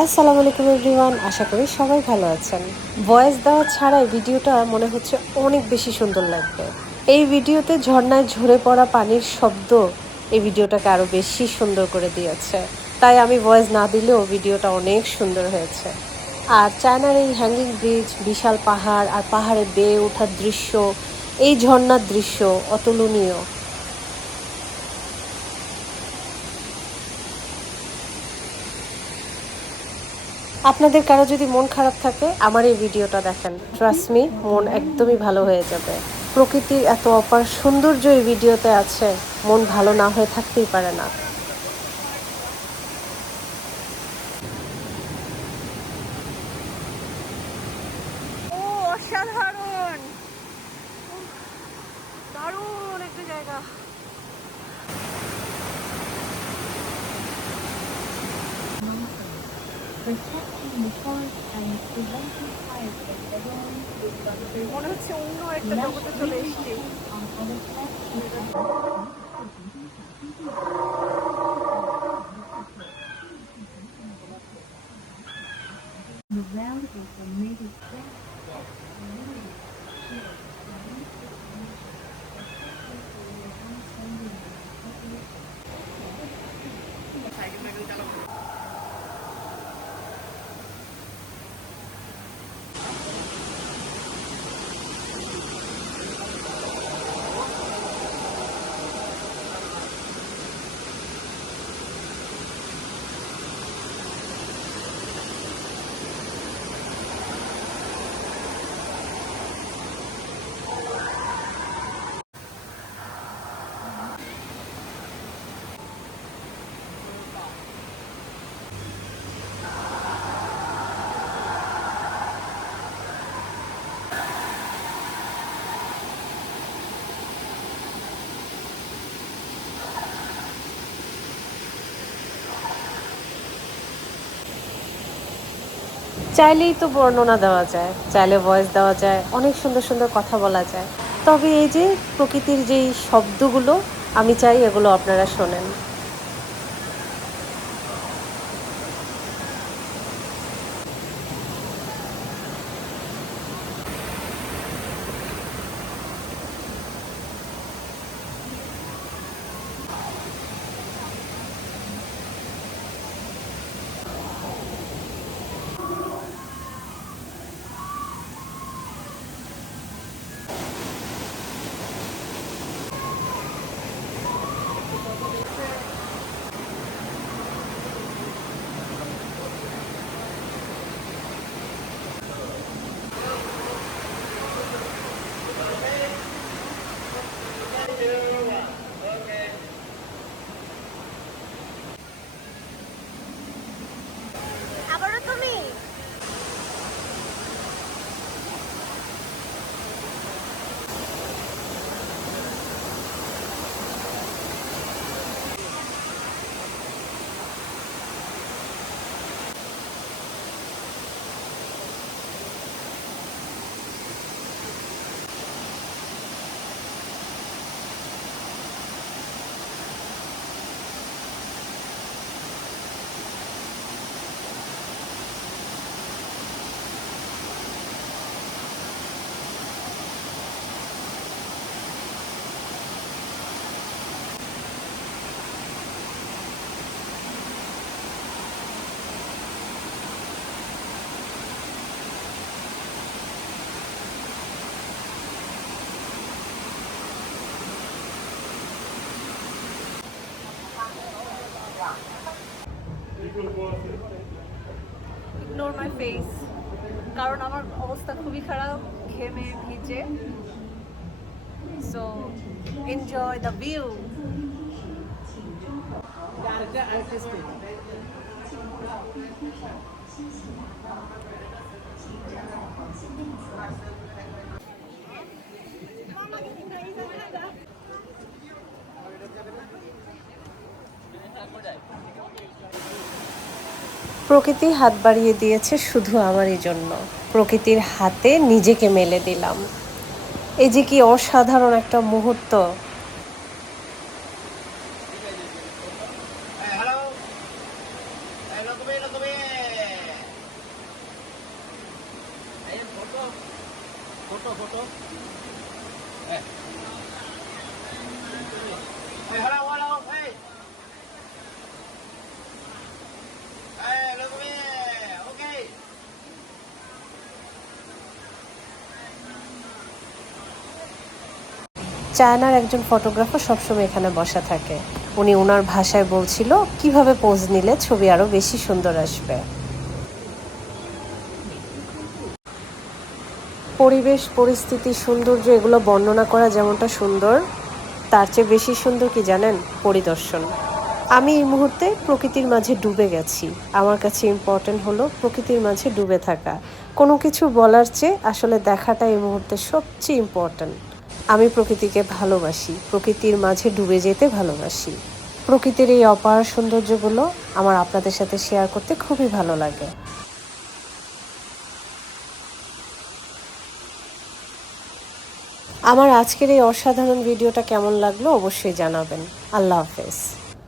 আসসালামু আলাইকুম এভরিওয়ান, আশা করি সবাই ভালো আছেন। ভয়েস দেওয়া ছাড়াই ভিডিওটা মনে হচ্ছে অনেক বেশি সুন্দর লাগবে। এই ভিডিওতে ঝর্ণায় ঝরে পড়া পানির শব্দ এই ভিডিওটাকে আরও বেশি সুন্দর করে দিয়েছে। তাই আমি ভয়েস না দিলেও ভিডিওটা অনেক সুন্দর হয়েছে। আর চায়নার এই হ্যাঙ্গিং ব্রিজ, বিশাল পাহাড় আর পাহাড়ে বেয়ে ওঠার দৃশ্য, এই ঝর্ণার দৃশ্য অতুলনীয়। আপনাদের কারো যদি মন খারাপ থাকে আমার এই ভিডিওটা দেখেন, ট্রাস্ট মি, মন একদমই ভালো হয়ে যাবে। প্রকৃতির এত অপার সৌন্দর্য এই ভিডিওতে আছে, মন ভালো না হয়ে থাকতেই পারে না। ও অসাধারণ, দারুণ একটা জায়গা। মনে হচ্ছে অন্য একটা জগতে চলে এসেছি। চাইলেই তো বর্ণনা দেওয়া যায়, চাইলে ভয়েস দেওয়া যায়, অনেক সুন্দর সুন্দর কথা বলা যায়। তবে এই যে প্রকৃতির যেই শব্দগুলো, আমি চাই এগুলো আপনারা শোনেন। আবারও তুমি। ইগনোর মাই ফেস, কারণ আমার অবস্থা খুবই খারাপ, ঘেমে ভিজে। So enjoy the view. প্রকৃতি হাত বাড়িয়ে দিয়েছে শুধু আমারই জন্য, প্রকৃতির হাতে নিজেকে মেলে দিলাম। এই যে কি অসাধারণ একটা মুহূর্ত। চায়নার একজন ফটোগ্রাফার সবসময় এখানে বসা থাকে। উনি ওনার ভাষায় বলছিল কিভাবে পোজ নিলে ছবি আরো বেশি সুন্দর আসবে। পরিবেশ, পরিস্থিতি, সৌন্দর্য এগুলো বর্ণনা করা যেমনটা সুন্দর, তার চেয়ে বেশি সুন্দর কি জানেন? পরিদর্শন। আমি এই মুহূর্তে প্রকৃতির মাঝে ডুবে গেছি। আমার কাছে ইম্পর্টেন্ট হলো প্রকৃতির মাঝে ডুবে থাকা। কোনো কিছু বলার চেয়ে আসলে দেখাটা এই মুহূর্তে সবচেয়ে ইম্পর্টেন্ট। আমি প্রকৃতিকে ভালোবাসি, প্রকৃতির মাঝে ডুবে যেতে ভালোবাসি। প্রকৃতির এই অপার সৌন্দর্যগুলো আমার আপনাদের সাথে শেয়ার করতে খুবই ভালো লাগে। আমার আজকের এই অসাধারণ ভিডিওটা কেমন লাগলো অবশ্যই জানাবেন। আল্লাহ হাফেজ।